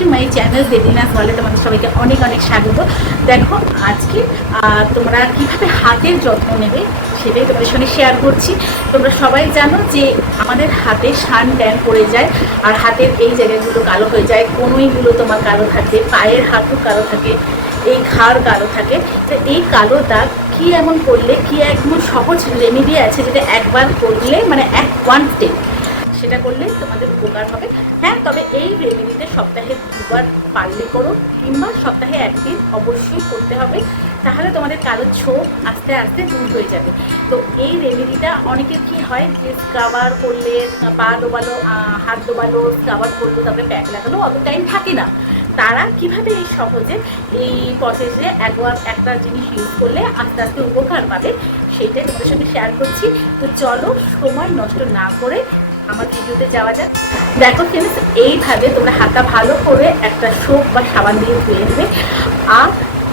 To my channel দেদিনাস বলে তোমাদের সবাইকে অনেক অনেক স্বাগত। দেখো, আজকে তোমরা কীভাবে হাতের যত্ন নেবে সেটাই তোমাদের সঙ্গে শেয়ার করছি। তোমরা সবাই জানো যে আমাদের হাতে সান ট্যান পড়ে যায় আর হাতের এই জায়গাগুলো কালো হয়ে যায়, কোনোইগুলো তোমার কালো থাকে, পায়ের হাতও কালো থাকে, এই ঘাড় কালো থাকে। তো এই কালো দাগ কি এমন করলে, কি এমন সহজ রেমেডি আছে যেটা একবার করলে মানে এক ওয়ান স্টেপ সেটা করলে তোমাদের উপকার হবে। হ্যাঁ তবে এই রেমেডিতে সপ্তাহে দুবার পারলে করো, কিংবা সপ্তাহে একদিন অবশ্যই করতে হবে। তাহলে তোমাদের কালো ছোপ আস্তে আস্তে দূর হয়ে যাবে। তো এই রেমেডিটা অনেকের কি হয়, যে স্ক্রাবার করলে, পা ডোবালো হাত ডোবালো স্ক্রাবার করল তারপরে প্যাক লাগালো, অত টাইম থাকে না। তারা কীভাবে এই সহজে এই প্রসেসে একবার একটা জিনিস ইউজ করলে আস্তে আস্তে উপকার পাবে সেইটাই তোমাদের সঙ্গে শেয়ার করছি। তো চলো, সময় নষ্ট না করে আমার ভিডিওতে যাওয়া যাক। দেখো ফ্রেন্ডস এইভাবে তোমরা হাতটা ভালো করে একটা সোপ বা সাবান দিয়ে ধুয়ে নেবে। আর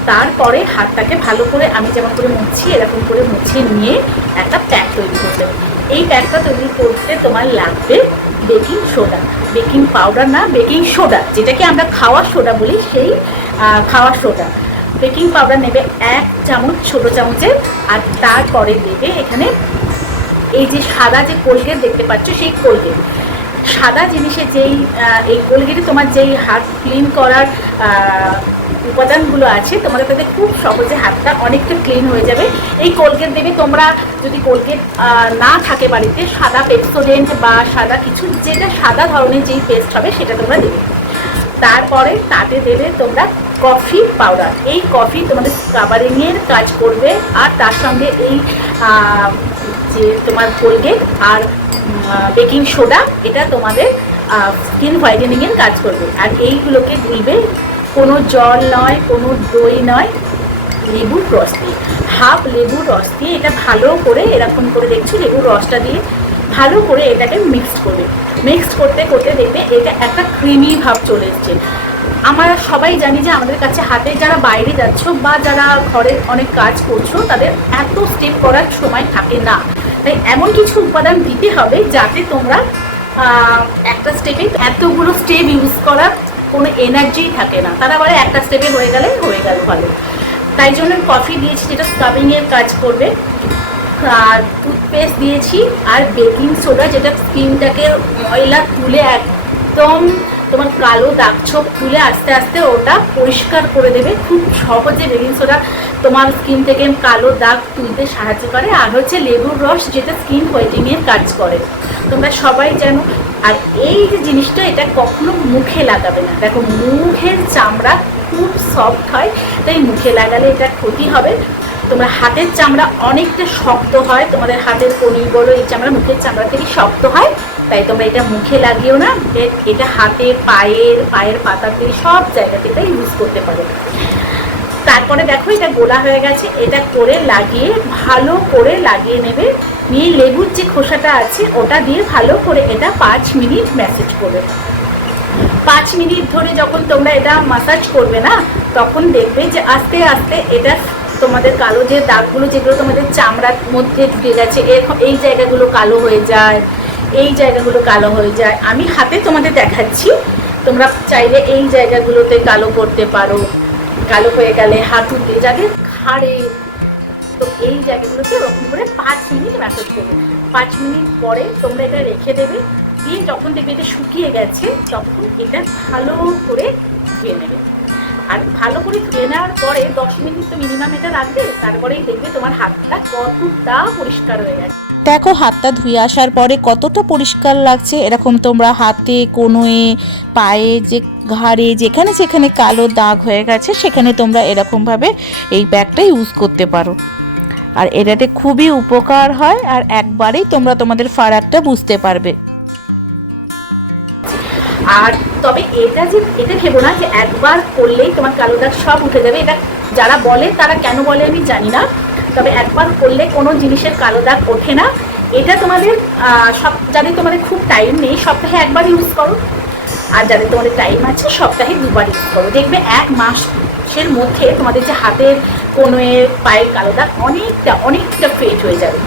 তারপরে হাতটাকে ভালো করে আমি যেমন করে মুছি, এরকম করে মুছিয়ে নিয়ে একটা প্যাক তৈরি করতে এই প্যাকটা তৈরি করতে তোমার লাগবে বেকিং সোডা বেকিং পাউডার না বেকিং সোডা যেটাকে আমরা খাওয়ার সোডা বলি, সেই খাওয়ার সোডা বেকিং পাউডার নেবে এক চামচ ছোটো চামচের, আর তারপরে দেবে এখানে এই যে সাদা যে কোলগেট দেখতে পাচ্ছ, সেই কোলগেট। সাদা জিনিসে যেই এই কোলগেটে তোমার যেই হাত ক্লিন করার উপাদানগুলো আছে, তোমাদের তাতে খুব সহজে হাতটা অনেকটা ক্লিন হয়ে যাবে। এই কোলগেট দেবে তোমরা যদি কোলগেট না থাকে বাড়িতে, সাদা পেপসোডেন্ট বা সাদা কিছু, যেটা সাদা ধরনের যেই পেস্ট হবে, সেটা তোমরা দেবে। তারপরে তাতে দেবে তোমরা কফি পাউডার। এই কফি তোমাদের কাভারিংয়ের কাজ করবে, আর তার সঙ্গে এই যে তোমার কোলগেট আর বেকিং সোডা, এটা তোমাদের স্কিন হোয়াইটেনিংয়ের কাজ করবে। আর এইগুলোকে গুলবে কোনো জল নয়, কোনো দই নয় লেবুর রস দিয়ে। হাফ লেবুর রস দিয়ে এটা ভালো করে, এরকম করে দেখছি, লেবুর রসটা দিয়ে ভালো করে এটাকে মিক্সড করবে। মিক্সড করতে করতে দেখবে এটা একটা ক্রিমি ভাব চলে এসছে। আমরা সবাই জানি যে আমাদের কাছে হাতে যারা বাইরে যাচ্ছ বা যারা ঘরে অনেক কাজ করছ, তাদের এত স্টেপ করার সময় থাকে না। তাই এমন কিছু উপাদান দিতে হবে যাতে তোমরা একটা স্টেপে এতগুলো স্টেপ ইউজ করার কোনো এনার্জি থাকে না। তারা বলে একটা স্টেপে হয়ে গেলে হয়ে গেল ভালো। তাই জন্য কফি দিয়েছি, যেটা স্ক্রাবিংয়ের কাজ করবে। আর টুথপেস্ট দিয়েছি আর বেকিং সোডা যেটা স্কিনটাকে ময়লা তুলে একদম তোমার কালো দাগ ছোপ তুলে আস্তে আস্তে ওটা পরিষ্কার করে দেবে। খুব সহজে বেকিং সোডা তোমার স্কিন থেকে কালো দাগ তুলতে সাহায্য করে। আর হচ্ছে লেবুর রস যেটা স্কিন হোয়াইটিংয়ের কাজ করে। তোমরা সবাই জানো, আর এই যে জিনিসটা, এটা কখনো মুখে লাগাবে না। দেখো, মুখের চামড়া খুব সফট হয়, তাই মুখে লাগালে এটা ক্ষতি হবে। তোমরা হাতের চামড়া অনেকটা শক্ত হয়, তোমাদের হাতের কনি বলো, এই চামড়া মুখের চামড়া থেকে শক্ত হয়, তাই তোমরা এটা মুখে লাগিও না। এটা হাতে পায়ের পায়ের পাতাতে, সব জায়গাতে এটা ইউজ করতে পারো। তারপরে দেখো এটা গোলা হয়ে গেছে, এটা করে লাগিয়ে, ভালো করে লাগিয়ে নেবে। নিয়ে লেবুর যে খোসাটা আছে, ওটা দিয়ে ভালো করে এটা পাঁচ মিনিট ম্যাসেজ করবে। পাঁচ মিনিট ধরে যখন তোমরা এটা মাসাজ করবে না, তখন দেখবে যে আস্তে আস্তে এটা তোমাদের কালো যে দাগগুলো, যেগুলো তোমাদের চামড়ার মধ্যে ঢুকে গেছে, এরকম এই জায়গাগুলো কালো হয়ে যায়, এই জায়গাগুলো কালো হয়ে যায়। আমি হাতে তোমাদের দেখাচ্ছি, তোমরা চাইলে এই জায়গাগুলোতে কালো করতে পারো। কালো হয়ে গেলে হাঁটুতে যাদের ঘাড়ে। তো এই জায়গাগুলোতে ওরকম করে পাঁচ মিনিট ম্যাসাজ করবে। পাঁচ মিনিট পরে তোমরা এটা রেখে দেবে। দিয়ে যখন দেখবে এটা শুকিয়ে গেছে, তখন এটা ভালো করে ধুয়ে নেবে। আর ভালো করে ধুয়ে নেওয়ার পরে দশ মিনিট তো মিনিমাম এটা রাখবে, তারপরেই দেখবে তোমার হাতটা কতটা পরিষ্কার হয়ে গেছে। দেখো হাতটা ধুয়ে আসার পরে কতটা পরিষ্কার লাগছে। এরকম তোমরা হাতে কোনোয়ে পায়ে, যে ঘাড়ে, যেখানে যেখানে কালো দাগ হয়ে গেছে, সেখানে তোমরা এরকমভাবে এই প্যাকটা ইউজ করতে পারো। আর এটাতে খুবই উপকার হয় আর একবারেই তোমরা তোমাদের ফারাকটা বুঝতে পারবে। আর তবে এটা যে, এটা ভেবো না যে একবার করলেই তোমার কালো দাগ সব উঠে যাবে। এটা যারা বলে তারা কেন বলে আমি জানি না। তবে একবার করলে কোনো জিনিসের কালো দাগ ওঠে না। এটা তোমাদের সব, যাদের তোমাদের খুব টাইম নেই, সপ্তাহে একবার ইউজ করো। আর যাদের তোমাদের টাইম আছে, সপ্তাহে দুবার ইউজ করো। দেখবে এক মাসের মধ্যে তোমাদের যে হাতের কোনো পায়ের কালো দাগ অনেকটা অনেকটা ফেট হয়ে যাবে।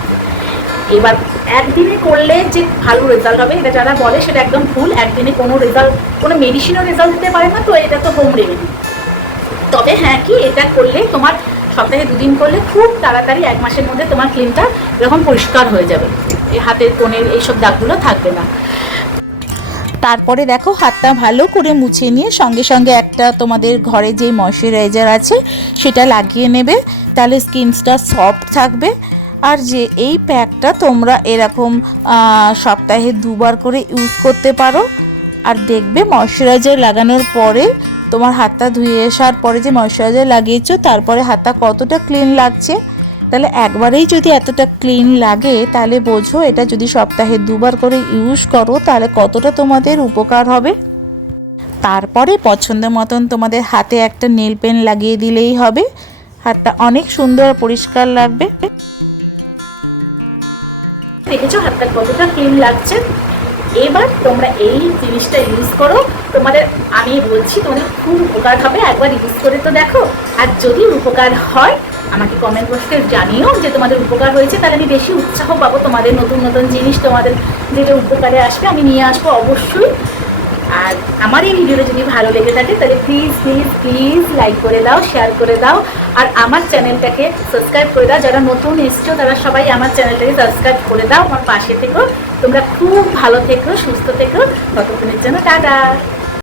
এবার একদিনে করলে যে ভালো রেজাল্ট হবে, এটা যারা বলে সেটা একদম ভুল। একদিনে কোনো রেজাল্ট কোনো মেডিসিনও রেজাল্ট দিতে পারে না, তো এটা তো হোম রেমেডি তবে হ্যাঁ কি, এটা করলে তোমার সপ্তাহে দুদিন করলে খুব তাড়াতাড়ি এক মাসের মধ্যে তোমার ক্লিনটা এরকম পরিষ্কার হয়ে যাবে। এই হাতের, কোণের এইসব দাগগুলো থাকবে না। তারপরে দেখো হাতটা ভালো করে মুছে নিয়ে সঙ্গে সঙ্গে একটা তোমাদের ঘরে যে ময়শ্চারাইজার আছে, সেটা লাগিয়ে নেবে। তাহলে স্কিনটা সফট থাকবে। আর যে এই প্যাকটা তোমরা এরকম সপ্তাহে দুবার করে ইউজ করতে পারো। আর দেখবে ময়শ্চারাইজার লাগানোর পরে তোমার হাতটা ধুয়ে আসার পরে যে ময়শ্চারাইজার লাগিয়েছো, তারপরে হাতটা কতটা ক্লিন লাগছে? তাহলে একবারেই যদি এতটা ক্লিন লাগে, তাহলে বোঝো এটা যদি সপ্তাহে দুবার করে ইউজ করো, তাহলে কতটা তোমাদের উপকার হবে? তারপরে পছন্দ মতন তোমাদের হাতে একটা নেল পেন লাগিয়ে দিলেই হবে। হাতটা অনেক সুন্দর পরিষ্কার লাগবে। দেখেছ হাতটা কতটা ক্লিন লাগছে? এবার তোমরা এই জিনিসটা ইউজ করো। তোমাদের, আমি বলছি, তোমাদের খুব উপকার হবে। একবার ইউজ করে তো দেখো। আর যদি উপকার হয়, আমাকে কমেন্ট বক্সে জানিও যে তোমাদের উপকার হয়েছে। তাহলে আমি বেশি উৎসাহ পাবো তোমাদের নতুন নতুন জিনিস তোমাদের যেটা উপকারে আসবে, আমি নিয়ে আসব অবশ্যই। আর আমার এই ভিডিওটা যদি ভালো লেগে থাকে, তাহলে প্লিজ প্লিজ প্লিজ লাইক করে দাও শেয়ার করে দাও। আর আমার চ্যানেলটাকে সাবস্ক্রাইব করে দাও। যারা নতুন এসছো, তারা সবাই আমার চ্যানেলটাকে সাবস্ক্রাইব করে দাও। আমার পাশে থেকো। তোমরা খুব ভালো থেকো, সুস্থ থেকো। ততক্ষণের জন্য টাটা।